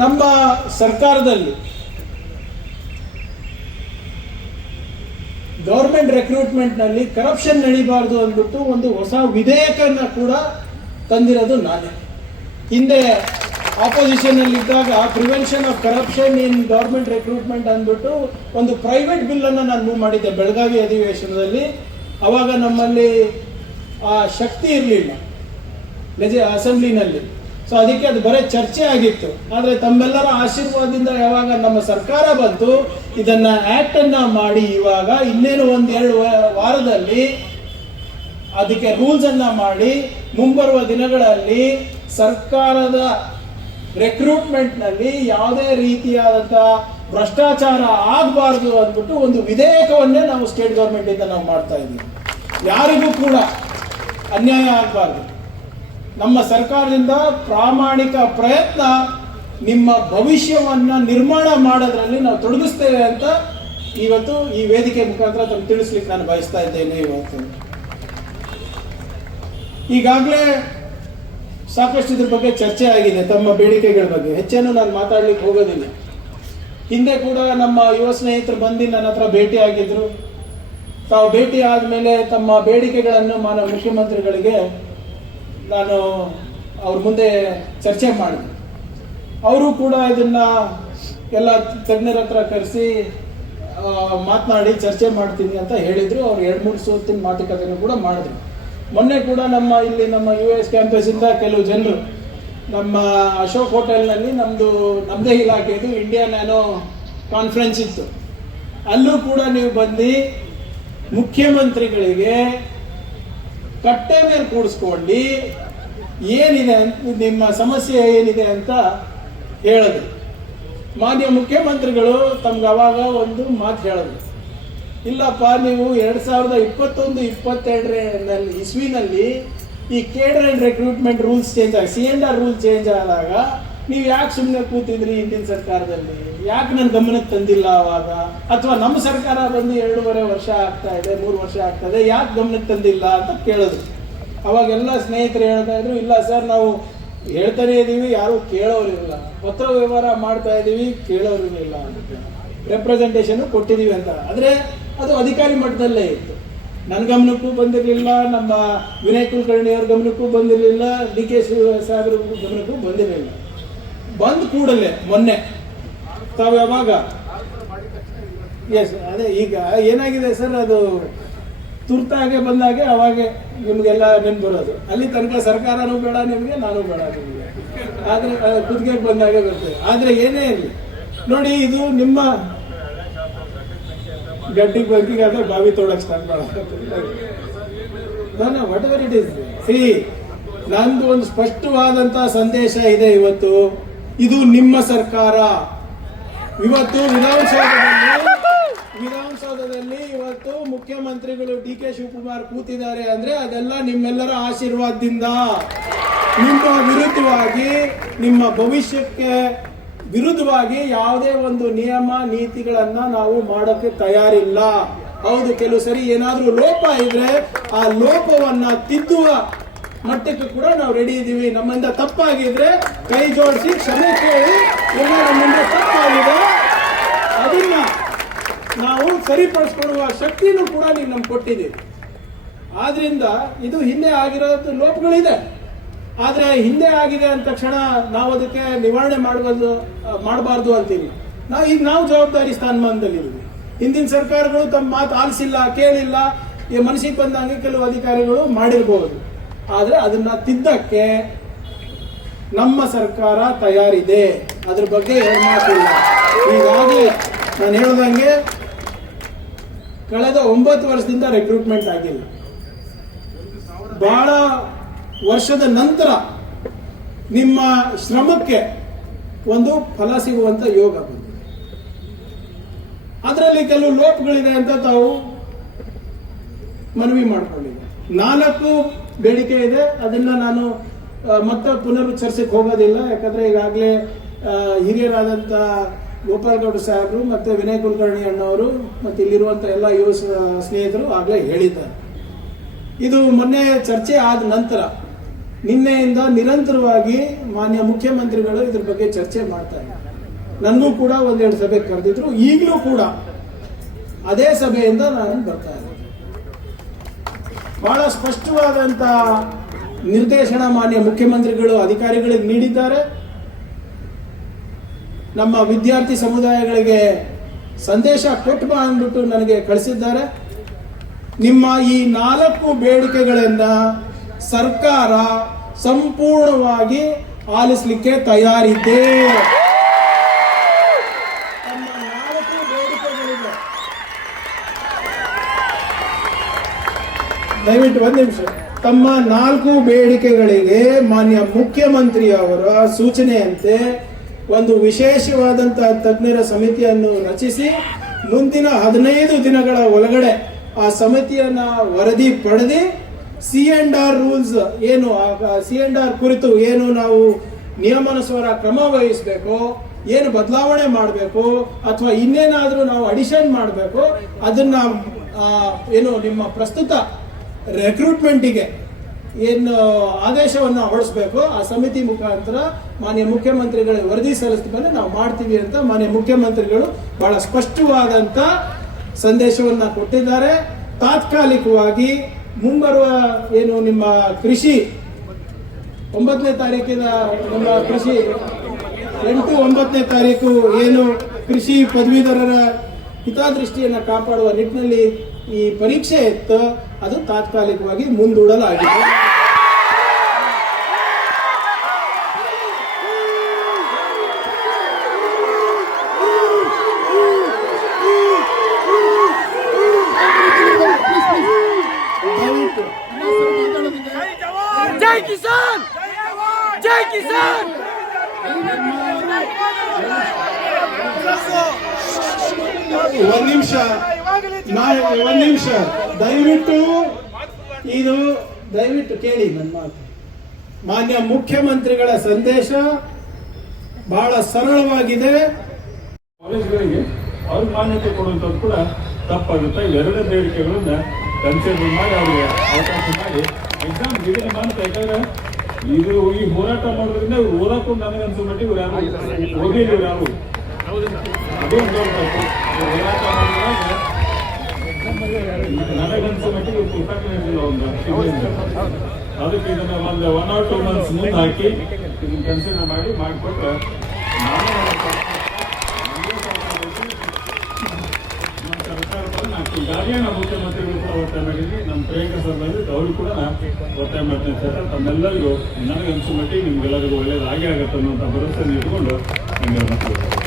ನಮ್ಮ ಸರ್ಕಾರದಲ್ಲಿ government ರೆಕ್ರೂಟ್ಮೆಂಟ್ನಲ್ಲಿ corruption ನಡೀಬಾರ್ದು ಅಂದ್ಬಿಟ್ಟು ಒಂದು ಹೊಸ ವಿಧೇಯಕನ ಕೂಡ ತಂದಿರೋದು ನಾನೇ. ಹಿಂದೆ ಆಪೋಸಿಷನ್ ಅಲ್ಲಿ ಇದ್ದಾಗ prevention of corruption in government recruitment ಅಂದ್ಬಿಟ್ಟು ಒಂದು ಪ್ರೈವೇಟ್ ಬಿಲ್ ಅನ್ನು ನಾನು ಮೂವ್ ಮಾಡಿದ್ದೆ ಬೆಳಗಾವಿ ಅಧಿವೇಶನದಲ್ಲಿ. ಅವಾಗ ನಮ್ಮಲ್ಲಿ ಆ ಶಕ್ತಿ ಇರಲಿಲ್ಲ ಅಸೆಂಬ್ಲಿನಲ್ಲಿ, ಸೊ ಅದಕ್ಕೆ ಅದು ಬರೀ ಚರ್ಚೆ ಆಗಿತ್ತು. ಆದರೆ ತಮ್ಮೆಲ್ಲರ ಆಶೀರ್ವಾದದಿಂದ ಯಾವಾಗ ನಮ್ಮ ಸರ್ಕಾರ ಬಂತು, ಇದನ್ನ ಆಕ್ಟ್ ಅನ್ನ ಮಾಡಿ ಇವಾಗ ಇನ್ನೇನು 1-2 ವಾರದಲ್ಲಿ ಅದಕ್ಕೆ ರೂಲ್ಸ್ ಅನ್ನ ಮಾಡಿ ಮುಂಬರುವ ದಿನಗಳಲ್ಲಿ ಸರ್ಕಾರದ ರೆಕ್ರೂಟ್ಮೆಂಟ್ ನಲ್ಲಿ ಯಾವುದೇ ರೀತಿಯಾದಂತಹ ಭ್ರಷ್ಟಾಚಾರ ಆಗಬಾರ್ದು ಅಂದ್ಬಿಟ್ಟು ಒಂದು ವಿಧೇಯಕವನ್ನೇ ನಾವು ಸ್ಟೇಟ್ ಗೌರ್ಮೆಂಟ್ ಇಂದ ನಾವು ಮಾಡ್ತಾ ಇದ್ದೀವಿ. ಯಾರಿಗೂ ಕೂಡ ಅನ್ಯಾಯ ಆಗಬಾರ್ದು. ನಮ್ಮ ಸರ್ಕಾರದಿಂದ ಪ್ರಾಮಾಣಿಕ ಪ್ರಯತ್ನ ನಿಮ್ಮ ಭವಿಷ್ಯವನ್ನ ನಿರ್ಮಾಣ ಮಾಡೋದ್ರಲ್ಲಿ ನಾವು ತೊಡಗಿಸ್ತೇವೆ ಅಂತ ಇವತ್ತು ಈ ವೇದಿಕೆ ಮುಖಾಂತರ ತಮ್ಗೆ ತಿಳಿಸ್ಲಿಕ್ಕೆ ನಾನು ಬಯಸ್ತಾ ಇದ್ದೇನೆ. ಇವತ್ತು ಈಗಾಗಲೇ ಸಾಕಷ್ಟು ಇದ್ರ ಬಗ್ಗೆ ಚರ್ಚೆ ಆಗಿದೆ. ತಮ್ಮ ಬೇಡಿಕೆಗಳ ಬಗ್ಗೆ ಹೆಚ್ಚೇನು ನಾನು ಮಾತಾಡ್ಲಿಕ್ಕೆ ಹೋಗೋದಿಲ್ಲ. ಹಿಂದೆ ಕೂಡ ನಮ್ಮ ಯುವ ಸ್ನೇಹಿತರು ಬಂದು ನನ್ನ ಹತ್ರ ಭೇಟಿ ಆಗಿದ್ರು. ತಾವು ಭೇಟಿ ಆದಮೇಲೆ ತಮ್ಮ ಬೇಡಿಕೆಗಳನ್ನು ಮಾನ್ಯ ಮುಖ್ಯಮಂತ್ರಿಗಳಿಗೆ ನಾನು ಅವ್ರ ಮುಂದೆ ಚರ್ಚೆ ಮಾಡಿದೆ. ಅವರು ಕೂಡ ಇದನ್ನ ಎಲ್ಲ ತಜ್ಞರ ಹತ್ರ ಕರೆಸಿ ಮಾತನಾಡಿ ಚರ್ಚೆ ಮಾಡ್ತೀನಿ ಅಂತ ಹೇಳಿದ್ರು. ಅವ್ರು 2-3 ಸುತ್ತಿನ ಮಾತುಕತೆಯನ್ನು ಕೂಡ ಮಾಡಿದ್ರು. ಮೊನ್ನೆ ಕೂಡ ನಮ್ಮ US ಕ್ಯಾಂಪಸ್ ಇಂದ ಕೆಲವು ಜನರು ನಮ್ಮ ಅಶೋಕ್ ಹೋಟೆಲ್ನಲ್ಲಿ ನಮ್ಮದೇ ಇಲಾಖೆದು ಇಂಡಿಯಾ ನ್ಯಾನೋ ಕಾನ್ಫರೆನ್ಸ್ ಇತ್ತು. ಅಲ್ಲೂ ಕೂಡ ನೀವು ಬಂದು ಮುಖ್ಯಮಂತ್ರಿಗಳಿಗೆ ಕಟ್ಟೆ ಮೇಲೆ ಕೂಡಿಸ್ಕೊಂಡು ಏನಿದೆ ಅಂತ ನಿಮ್ಮ ಸಮಸ್ಯೆ ಏನಿದೆ ಅಂತ ಹೇಳಿದ್ರು. ಮಾನ್ಯ ಮುಖ್ಯಮಂತ್ರಿಗಳು ತಮ್ಗೆ ಅವಾಗ ಒಂದು ಮಾತು ಹೇಳಿದ್ರು, ಇಲ್ಲಪ್ಪ ನೀವು 2021-22 ಇಸ್ವಿನಲ್ಲಿ ಈ cadre and recruitment rules change ಆಗಿ C&R ರೂಲ್ ಚೇಂಜ್ ಆದಾಗ ನೀವು ಯಾಕೆ ಸುಮ್ಮನೆ ಕೂತಿದ್ರಿ ಹಿಂದಿನ ಸರ್ಕಾರದಲ್ಲಿ, ಯಾಕೆ ನನ್ನ ಗಮನಕ್ಕೆ ತಂದಿಲ್ಲ ಅವಾಗ? ಅಥವಾ ನಮ್ಮ ಸರ್ಕಾರ ಬಂದು 2.5 ವರ್ಷ ಆಗ್ತಾ ಇದೆ, 3 ವರ್ಷ ಆಗ್ತದೆ, ಯಾಕೆ ಗಮನಕ್ಕೆ ತಂದಿಲ್ಲ ಅಂತ ಕೇಳಿದ್ರು. ಅವಾಗೆಲ್ಲ ಸ್ನೇಹಿತರು ಹೇಳ್ತಾ ಇದ್ರು, ಇಲ್ಲ ಸರ್ ನಾವು ಹೇಳ್ತಾನೆ ಇದೀವಿ, ಯಾರು ಕೇಳೋರಿಲ್ಲ, ಪತ್ರ ವ್ಯವಹಾರ ಮಾಡ್ತಾ ಇದೀವಿ, ಕೇಳೋರಿಲ್ಲ ಅಂತ, ರೆಪ್ರೆಸೆಂಟೇಷನ್ ಕೊಟ್ಟಿದೀವಿ ಅಂತ. ಆದರೆ ಅದು ಅಧಿಕಾರಿ ಮಟ್ಟದಲ್ಲೇ ಇತ್ತು. ನನ್ನ ಗಮನಕ್ಕೂ ಬಂದಿರಲಿಲ್ಲ, ನಮ್ಮ ವಿನಯ್ ಕುಲಕರ್ಣಿ ಅವ್ರ ಗಮನಕ್ಕೂ ಬಂದಿರಲಿಲ್ಲ, DK ಸಾಹೇಬ್ರ ಗಮನಕ್ಕೂ ಬಂದಿರಲಿಲ್ಲ. ಬಂದ ಕೂಡಲೇ ಮೊನ್ನೆ ತಾವು ಯಾವಾಗ ಅದೇ ಈಗ ಏನಾಗಿದೆ ಸರ್, ಅದು ತುರ್ತಾಗೆ ಬಂದಾಗೆ ಅವಾಗೆ ನಿಮ್ಗೆಲ್ಲ ನೆನ್ಪು ಬರೋದು. ಅಲ್ಲಿ ತನಕ ಸರ್ಕಾರನೂ ಬೇಡ ನಿಮಗೆ, ನಾನು ಬೇಡ ನಿಮಗೆ, ಆದ್ರೆ ಕುತ್ತಿಗೆಗೆ ಬಂದಾಗೆ ಬರ್ತದೆ. ಆದ್ರೆ ಏನೇ ಇರಲಿ ನೋಡಿ, ಇದು ನಿಮ್ಮ ಗಡ್ಡಿಗೆ ಬಂಕಿಗೆ ಆದ್ರೆ ಬಾವಿ ತೋಡಕ್ ಸ್ಟಾರ್ಟ್ ಮಾಡೋದು. ವಾಟ್ ಎವರ್ ಇಟ್ ಈಸ್, ನಂದು ಒಂದು ಸ್ಪಷ್ಟವಾದಂತಹ ಸಂದೇಶ ಇದೆ. ಇವತ್ತು ಇದು ನಿಮ್ಮ ಸರ್ಕಾರ. ಇವತ್ತು ವಿಧಾನಸೌಧದಲ್ಲಿ ಇವತ್ತು ಮುಖ್ಯಮಂತ್ರಿಗಳು DK ಶಿವಕುಮಾರ್ ಕೂತಿದ್ದಾರೆ ಅಂದ್ರೆ ಅದೆಲ್ಲ ನಿಮ್ಮೆಲ್ಲರ ಆಶೀರ್ವಾದದಿಂದ. ನಿಮ್ಮ ವಿರುದ್ಧವಾಗಿ, ನಿಮ್ಮ ಭವಿಷ್ಯಕ್ಕೆ ವಿರುದ್ಧವಾಗಿ ಯಾವುದೇ ಒಂದು ನಿಯಮ ನೀತಿಗಳನ್ನ ನಾವು ಮಾಡೋಕ್ಕೆ ತಯಾರಿಲ್ಲ. ಹೌದು, ಕೆಲವು ಸರಿ ಏನಾದ್ರೂ ಲೋಪ ಇದ್ರೆ ಆ ಲೋಪವನ್ನ ತಿದ್ದುವ ಮಟ್ಟಕ್ಕೆ ಕೂಡ ನಾವು ರೆಡಿ ಇದೀವಿ. ನಮ್ಮಿಂದ ತಪ್ಪಾಗಿದ್ರೆ ಕೈ ಜೋಡಿಸಿ ಕ್ಷಮೆ ಕೇಳಿ, ಎಲ್ಲ ನಮ್ಮಿಂದ ತಪ್ಪಾಗಿದೆ ಅದನ್ನ ನಾವು ಸರಿಪಡಿಸ್ಕೊಳ್ಳುವ ಶಕ್ತಿನೂ ಕೂಡ ನೀವು ನಮ್ಗೆ ಕೊಟ್ಟಿದ್ದೀವಿ. ಆದ್ರಿಂದ ಇದು ಹಿಂದೆ ಆಗಿರೋದು ಲೋಪಗಳಿದೆ. ಆದ್ರೆ ಹಿಂದೆ ಆಗಿದೆ ಅಂದ ತಕ್ಷಣ ನಾವು ಅದಕ್ಕೆ ನಿವಾರಣೆ ಮಾಡಬಾರ್ದು ಅಂತೀವಿ. ನಾವು ಜವಾಬ್ದಾರಿ ಸ್ಥಾನಮಾನದಲ್ಲಿದ್ದೀವಿ. ಹಿಂದಿನ ಸರ್ಕಾರಗಳು ತಮ್ಮ ಮಾತು ಆಲಿಸಿಲ್ಲ, ಕೇಳಿಲ್ಲ, ಈ ಮನಸ್ಸಿಗೆ ಬಂದಂಗೆ ಕೆಲವು ಅಧಿಕಾರಿಗಳು ಮಾಡಿರ್ಬೋದು. ಆದ್ರೆ ಅದನ್ನ ತಿದ್ದಕ್ಕೆ ನಮ್ಮ ಸರ್ಕಾರ ತಯಾರಿದೆ. ಅದ್ರ ಬಗ್ಗೆ ಎರಡು ಮಾತಿಲ್ಲ. ಈಗಾಗಲೇ ನಾನು ಹೇಳ್ದಂಗೆ ಕಳೆದ 9 ವರ್ಷದಿಂದ ರೆಕ್ರೂಟ್ಮೆಂಟ್ ಆಗಿಲ್ಲ. ಬಹಳ ವರ್ಷದ ನಂತರ ನಿಮ್ಮ ಶ್ರಮಕ್ಕೆ ಒಂದು ಫಲ ಸಿಗುವಂತ ಯೋಗ ಬಂದಿದೆ. ಅದರಲ್ಲಿ ಕೆಲವು ಲೋಪಗಳಿದೆ ಅಂತ ತಾವು ಮನವಿ ಮಾಡಿಕೊಂಡಿದೆ. 4 ಬೇಡಿಕೆ ಇದೆ. ಅದನ್ನ ನಾನು ಮತ್ತೆ ಪುನರುಚ್ಚರಿಸಕ್ಕೆ ಹೋಗೋದಿಲ್ಲ. ಯಾಕಂದ್ರೆ ಈಗಾಗಲೇ ಹಿರಿಯರಾದಂಥ ಗೋಪಾಲಗೌಡ ಸಾಹೇಬರು ಮತ್ತೆ ವಿನಯ್ ಕುಲಕರ್ಣಿ ಅಣ್ಣವರು ಮತ್ತೆ ಇಲ್ಲಿರುವಂತ ಎಲ್ಲ ಯುವ ಸ್ನೇಹಿತರು ಆಗಲೇ ಹೇಳಿದ್ದಾರೆ. ಇದು ಮೊನ್ನೆ ಚರ್ಚೆ ಆದ ನಂತರ ನಿನ್ನೆಯಿಂದ ನಿರಂತರವಾಗಿ ಮಾನ್ಯ ಮುಖ್ಯಮಂತ್ರಿಗಳು ಇದ್ರ ಬಗ್ಗೆ ಚರ್ಚೆ ಮಾಡ್ತಾ ಇದ್ದಾರೆ. ನನಗೂ ಕೂಡ ಒಂದೆರಡು ಸಭೆ ಕರೆದಿದ್ರು, ಈಗಲೂ ಕೂಡ ಅದೇ ಸಭೆಯಿಂದ ನಾನು ಬರ್ತಾ ಇದ್ದೀನಿ. ಬಹಳ ಸ್ಪಷ್ಟವಾದಂತ ನಿರ್ದೇಶನ ಮಾನ್ಯ ಮುಖ್ಯಮಂತ್ರಿಗಳು ಅಧಿಕಾರಿಗಳಿಗೆ ನೀಡಿದ್ದಾರೆ. ನಮ್ಮ ವಿದ್ಯಾರ್ಥಿ ಸಮುದಾಯಗಳಿಗೆ ಸಂದೇಶ ಕೊಟ್ಟು ಬಾ ಅಂದ್ಬಿಟ್ಟು ನನಗೆ ಕಳಿಸಿದ್ದಾರೆ. ನಿಮ್ಮ ಈ 4 ಬೇಡಿಕೆಗಳನ್ನ ಸರ್ಕಾರ ಸಂಪೂರ್ಣವಾಗಿ ಆಲಿಸಲಿಕ್ಕೆ ತಯಾರಿದ್ದೆ. ತಮ್ಮ 4 ಬೇಡಿಕೆಗಳಿವೆ. ದಯವಿಟ್ಟು ಒಂದು ನಿಮಿಷ. ತಮ್ಮ 4 ಬೇಡಿಕೆಗಳಿಗೆ ಮಾನ್ಯ ಮುಖ್ಯಮಂತ್ರಿ ಅವರ ಸೂಚನೆಯಂತೆ ಒಂದು ವಿಶೇಷವಾದಂತಹ ತಜ್ಞರ ಸಮಿತಿಯನ್ನು ರಚಿಸಿ ಮುಂದಿನ 15 ದಿನಗಳ ಒಳಗಡೆ ಆ ಸಮಿತಿಯನ್ನ ವರದಿ ಪಡೆದು C&R ರೂಲ್ಸ್ ಏನು, C&R ಕುರಿತು ಏನು ನಾವು ನಿಯಮಾನುಸಾರ ಕ್ರಮ ವಹಿಸಬೇಕು, ಏನು ಬದಲಾವಣೆ ಮಾಡಬೇಕು ಅಥವಾ ಇನ್ನೇನಾದ್ರೂ ನಾವು ಅಡಿಷನ್ ಮಾಡಬೇಕು, ಅದನ್ನ ಏನು ನಿಮ್ಮ ಪ್ರಸ್ತುತ ರೆಕ್ರೂಟ್ಮೆಂಟಿಗೆ ಏನು ಆದೇಶವನ್ನು ಹೊರಡಿಸಬೇಕು ಆ ಸಮಿತಿ ಮುಖಾಂತರ ಮಾನ್ಯ ಮುಖ್ಯಮಂತ್ರಿಗಳಿಗೆ ವರದಿ ಸಲ್ಲಿಸಿದ ಮೇಲೆ ನಾವು ಮಾಡ್ತೀವಿ ಅಂತ ಮಾನ್ಯ ಮುಖ್ಯಮಂತ್ರಿಗಳು ಬಹಳ ಸ್ಪಷ್ಟವಾದಂತ ಸಂದೇಶವನ್ನ ಕೊಟ್ಟಿದ್ದಾರೆ. ತಾತ್ಕಾಲಿಕವಾಗಿ ಮುಂಬರುವ ಏನು ನಿಮ್ಮ ಕೃಷಿ 9ನೇ ತಾರೀಕಿನ ನಮ್ಮ ಕೃಷಿ 8-9ನೇ ತಾರೀಕು ಏನು ಕೃಷಿ ಪದವೀಧರರ ಹಿತದೃಷ್ಟಿಯನ್ನು ಕಾಪಾಡುವ ನಿಟ್ಟಿನಲ್ಲಿ ಈ ಪರೀಕ್ಷೆ ಇತ್ತು, ಅದು ತಾತ್ಕಾಲಿಕವಾಗಿ ಮುಂದೂಡಲಾಗಿದೆ. ಜೈ ಕಿಸಾನ್, ಜೈ ಕಿಸಾನ್. ಒಂದ್ ನಿಮಿಷ ದಯವಿಟ್ಟು ಕೇಳಿ ನನ್ನ ಮಾತು. ಮಾನ್ಯ ಮುಖ್ಯಮಂತ್ರಿಗಳ ಸಂದೇಶ ಬಹಳ ಸರಳವಾಗಿದೆ. ಕಾಲೇಜ್ಗಳಿಗೆ ಅವ್ರ ಮಾನ್ಯತೆ ಕೊಡುವಂಥದ್ದು ಕೂಡ ತಪ್ಪಾಗುತ್ತೆ. ಇವೆರಡೇ ಬೇಡಿಕೆಗಳನ್ನ ಕನ್ಸಿಡರ್ ಮಾಡಿ ಅವ್ರಿಗೆ ಅವಕಾಶ ಮಾಡಿ ಎಕ್ಸಾಮ್ ಗಿಡನೆ ಮಾಡ್ತಾ. ಯಾಕಂದ್ರೆ ಇದು ಈ ಹೋರಾಟ ಮಾಡೋದ್ರಿಂದ ಇವ್ರು ಓದಕ್ಕೂ ನನಗೆ ಅನ್ಸೋ ಮಟ್ಟಿಗೆ ಇವ್ರು ಯಾರು ಓದಿಲ್ಲ, ಇವ್ರು ಯಾರು ಅದು ಒಂದು ತಪ್ಪು. ಹೋರಾಟ ಮಾಡಿದಾಗ ನನಗನ್ಸೋ ಮಟ್ಟಿಗೆ ಇವ್ರು ಪುಸ್ತಕ ಇರಲಿಲ್ಲ ಒಂದು. ಅದಕ್ಕೆ ಇದನ್ನ ಒಂದು 1 or 2 months ಮುಂದೆ ಹಾಕಿ ಇದನ್ನ ಕನ್ಸಿಡರ್ ಮಾಡಿ ಮಾಡಿಕೊಟ್ರೆ ನಾನು ಈಗಾಗಲೇ ನಾವು ಮುಖ್ಯಮಂತ್ರಿಗಳು ಕೂಡ ಒತ್ತಾಯ ಮಾಡಿದ್ವಿ. ನಮ್ಮ ಪ್ರಿಯಾಂಕ ಸಭೆಯಲ್ಲಿ ಅವರು ಕೂಡ ಒತ್ತಾಯ ಮಾಡ್ತೀನಿ ಸರ್. ತಮ್ಮೆಲ್ಲರಿಗೂ ನನಗೆ ಅನ್ಸೋ ಮಟ್ಟಿಗೆ ನಿಮ್ಗೆಲ್ಲರಿಗೂ ಒಳ್ಳೇದಾಗೇ ಆಗುತ್ತೆ ಅನ್ನೋಂಥ ಭರವಸೆ ಇಟ್ಕೊಂಡು ನಿಮಗೆ